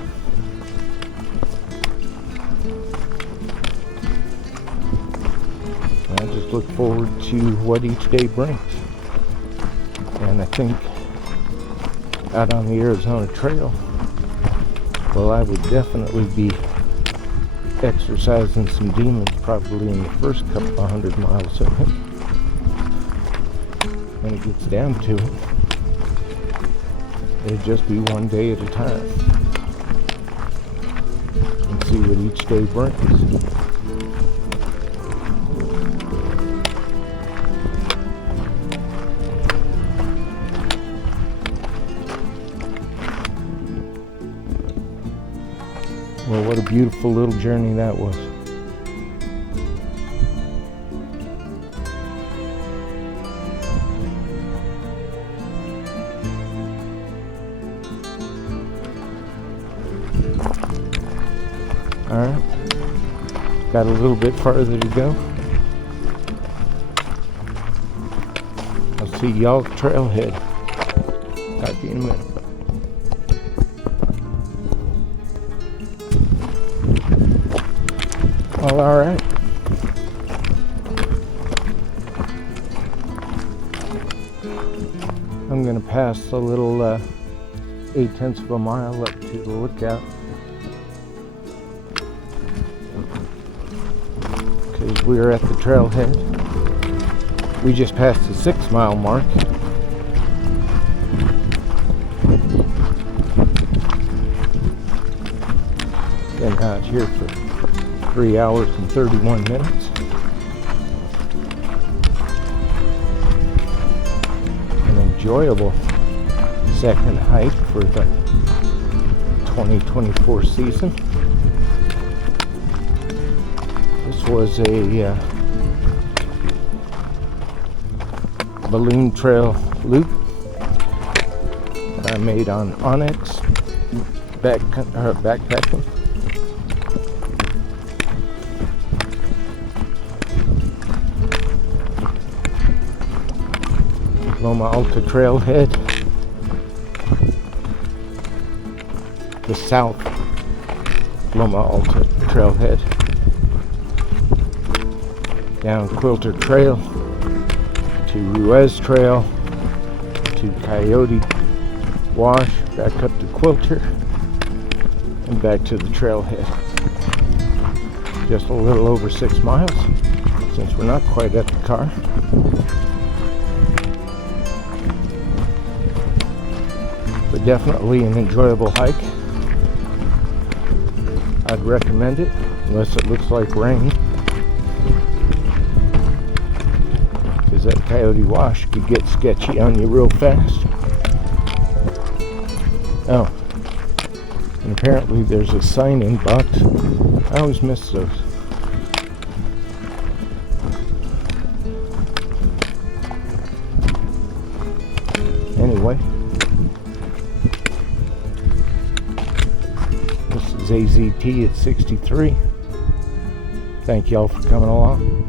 I just look forward to what each day brings. And I think out on the Arizona Trail, well, I would definitely be exercising some demons probably in the first couple of 100 miles of it. When it gets down to it, it'd just be one day at a time and see what each day brings. Well, what a beautiful little journey that was. Alright, got a little bit farther to go. I'll see y'all at Trailhead. Talk to you in a minute. Well, alright. I'm going to pass a little 8/10 of a mile up to the lookout. Because we're at the trailhead. We just passed the 6-mile mark. Been out here for 3 hours and 31 minutes. An enjoyable second hike for the 2024 season. This was a balloon trail loop that I made on Onyx backpacking. Loma Alta Trail Head, the South Loma Alta Trail Head, down Quilter Trail to Ruiz Trail to Coyote Wash, back up to Quilter, and back to the trailhead. Just a little over 6 miles, since we're not quite at the car. But definitely an enjoyable hike. I'd recommend it, unless it looks like rain, because that Coyote Wash could get sketchy on you real fast. Oh, and apparently there's a sign-in box. I always miss those. Anyway, this is AZT at 63. Thank y'all for coming along.